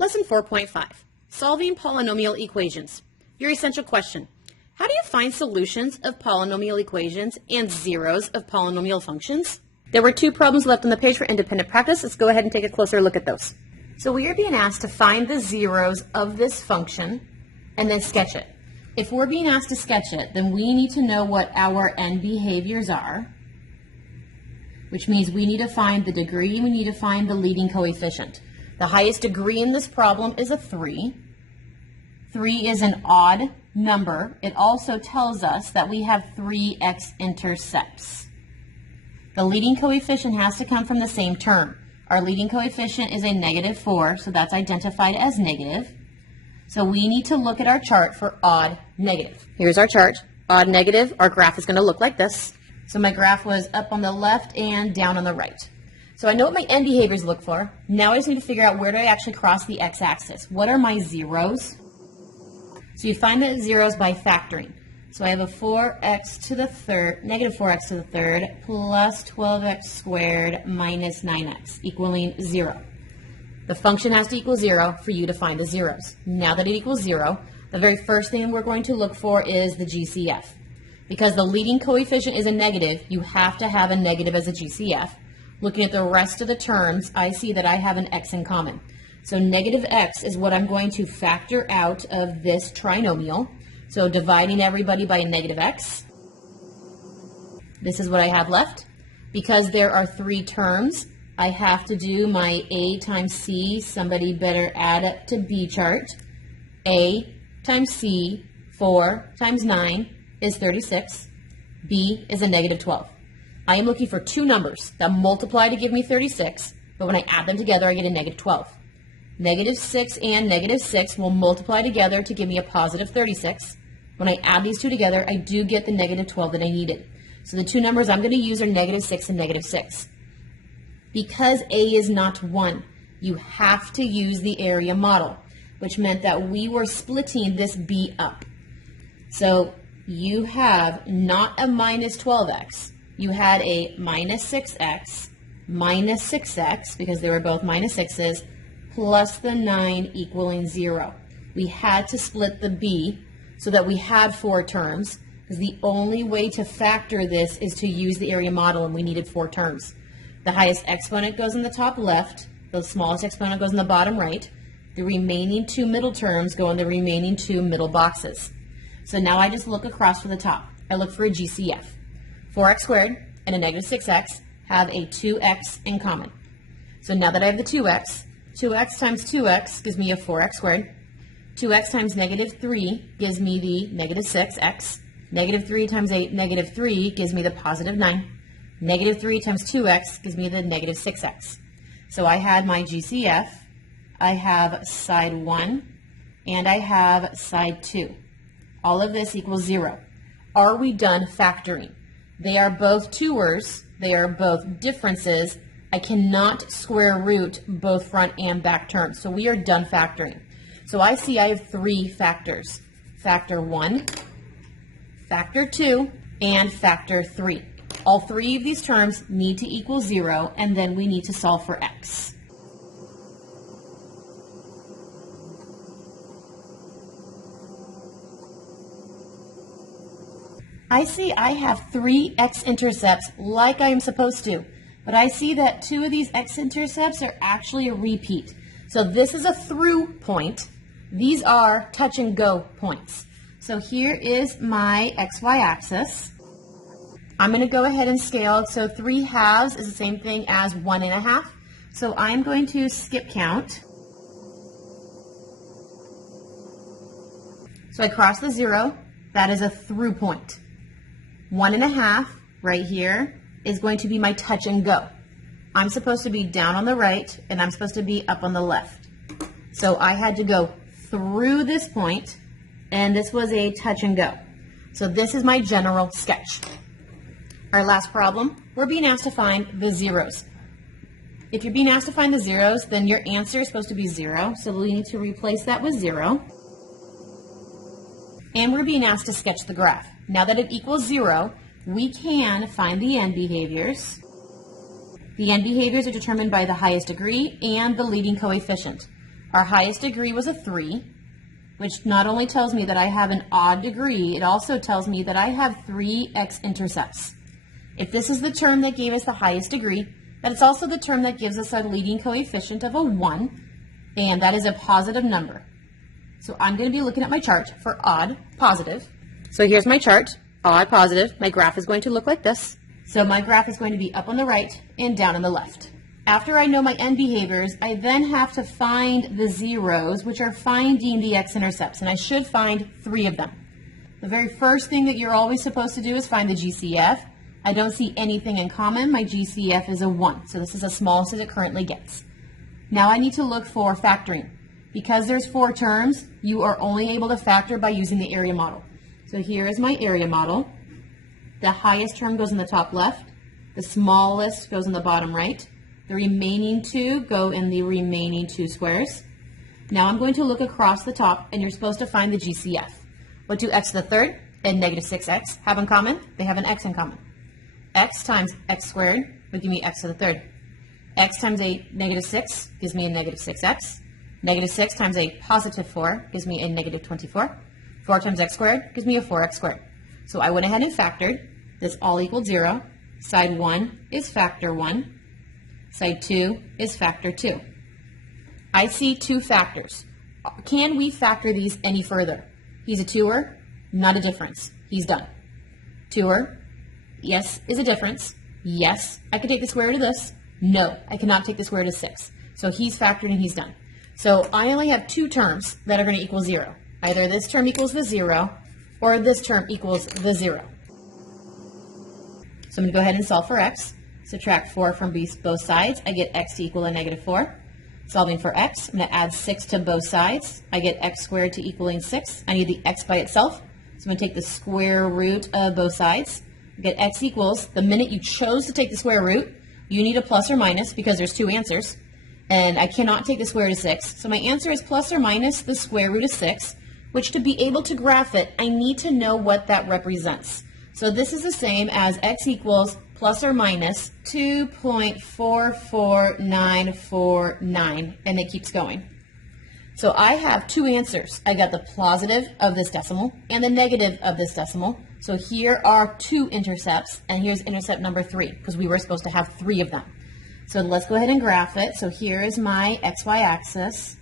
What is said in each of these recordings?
Lesson 4.5, Solving Polynomial Equations. Your essential question, how do you find solutions of polynomial equations and zeros of polynomial functions? There were 2 problems left on the page for independent practice. Let's go ahead and take a closer look at those. So we are being asked to find the zeros of this function and then sketch it. If we're being asked to sketch it, then we need to know what our end behaviors are, which means we need to find the degree and we need to find the leading coefficient. The highest degree in this problem is a 3. 3 is an odd number. It also tells us that we have 3 x-intercepts. The leading coefficient has to come from the same term. Our leading coefficient is a -4, so that's identified as negative. So we need to look at our chart for odd negative. Here's our chart. Odd negative, our graph is going to look like this. So my graph was up on the left and down on the right. So I know what my end behaviors look for. Now I just need to figure out where do I actually cross the x-axis. What are my zeros? So you find the zeros by factoring. So I have a 4x to the third, negative 4x to the third, plus 12x squared minus 9x, equaling 0. The function has to equal 0 for you to find the zeros. Now that it equals 0, the very first thing we're going to look for is the GCF. Because the leading coefficient is a negative, you have to have a negative as a GCF. Looking at the rest of the terms, I see that I have an x in common. So negative x is what I'm going to factor out of this trinomial. So dividing everybody by a negative x. This is what I have left. Because there are 3 terms, I have to do my a times c. Somebody better add up to b chart. A times c, 4 times 9 is 36. B is a -12. I am looking for 2 numbers that multiply to give me 36, but when I add them together, I get a -12. -6 and -6 will multiply together to give me a positive 36. When I add these 2 together, I do get the -12 that I needed. So the 2 numbers I'm going to use are -6 and -6. Because A is not 1, you have to use the area model, which meant that we were splitting this B up. So you have not a -12x. You had a -6x, -6x, because they were both -6's, plus the 9 equaling 0. We had to split the b so that we had 4 terms, because the only way to factor this is to use the area model, and we needed 4 terms. The highest exponent goes in the top left, the smallest exponent goes in the bottom right, the remaining 2 middle terms go in the remaining 2 middle boxes. So now I just look across from the top. I look for a GCF. 4x squared and a -6x have a 2x in common. So now that I have the 2x times 2x gives me a 4x squared. 2x times -3 gives me the -6x. -3 times a -3 gives me the positive 9. -3 times 2x gives me the -6x. So I had my GCF, I have side 1, and I have side 2. All of this equals 0. Are we done factoring? They are both 2'ers, they are both differences. I cannot square root both front and back terms, so we are done factoring. So I see I have 3 factors. Factor 1, factor 2, and factor 3. All 3 of these terms need to equal 0, and then we need to solve for x. I see I have 3 x-intercepts like I am supposed to, but I see that 2 of these x-intercepts are actually a repeat. So this is a through point. These are touch and go points. So here is my xy axis. I'm going to go ahead and scale. So 3/2 is the same thing as 1.5. So I'm going to skip count. So I cross the 0. That is a through point. 1.5 right here is going to be my touch and go. I'm supposed to be down on the right and I'm supposed to be up on the left. So I had to go through this point, and this was a touch and go. So this is my general sketch. Our last problem, we're being asked to find the zeros. If you're being asked to find the zeros, then your answer is supposed to be 0. So we need to replace that with 0. And we're being asked to sketch the graph. Now that it equals 0, we can find the end behaviors. The end behaviors are determined by the highest degree and the leading coefficient. Our highest degree was a 3, which not only tells me that I have an odd degree, it also tells me that I have 3 x-intercepts. If this is the term that gave us the highest degree, that is also the term that gives us a leading coefficient of a 1, and that is a positive number. So I'm going to be looking at my chart for odd, positive. So here's my chart, odd, positive. My graph is going to look like this. So my graph is going to be up on the right and down on the left. After I know my end behaviors, I then have to find the zeros, which are finding the x-intercepts, and I should find 3 of them. The very first thing that you're always supposed to do is find the GCF. I don't see anything in common. My GCF is a 1, so this is the smallest as it currently gets. Now I need to look for factoring. Because there's 4 terms, you are only able to factor by using the area model. So here is my area model. The highest term goes in the top left. The smallest goes in the bottom right. The remaining 2 go in the remaining 2 squares. Now I'm going to look across the top, and you're supposed to find the GCF. What do x to the third and negative 6x have in common? They have an x in common. X times x squared would give me x to the third. X times a negative 6 gives me a negative 6x. Negative 6 times a positive 4 gives me a negative 24. 4 times x squared gives me a 4x squared. So I went ahead and factored. This all equaled 0. Side 1 is factor 1. Side 2 is factor 2. I see 2 factors. Can we factor these any further? He's a 2er, not a difference. He's done. 2er, yes, is a difference. Yes, I can take the square root of this. No, I cannot take the square root of 6. So he's factored and he's done. So I only have 2 terms that are going to equal 0. Either this term equals the 0 or this term equals the 0. So I'm going to go ahead and solve for x. Subtract 4 from both sides. I get x to equal a negative 4. Solving for x, I'm going to add 6 to both sides. I get x squared to equaling 6. I need the x by itself. So I'm going to take the square root of both sides. I get x equals, the minute you chose to take the square root, you need a plus or minus because there's 2 answers. And I cannot take the square root of 6. So my answer is plus or minus the square root of 6, which to be able to graph it, I need to know what that represents. So this is the same as x equals plus or minus 2.44949, and it keeps going. So I have 2 answers. I got the positive of this decimal and the negative of this decimal. So here are 2 intercepts, and here's intercept number 3, because we were supposed to have 3 of them. So let's go ahead and graph it. So here is my xy axis.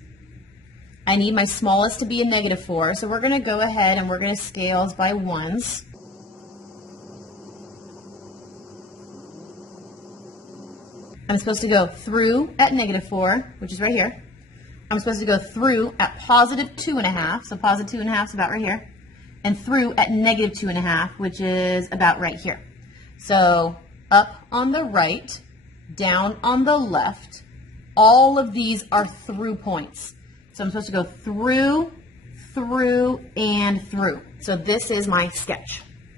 I need my smallest to be a negative 4, so we're going to go ahead and we're going to scale by 1s. I'm supposed to go through at negative 4, which is right here. I'm supposed to go through at positive 2.5, so positive 2.5 is about right here, and through at negative 2.5, which is about right here. So up on the right, down on the left, all of these are through points. So I'm supposed to go through, and through. So this is my sketch.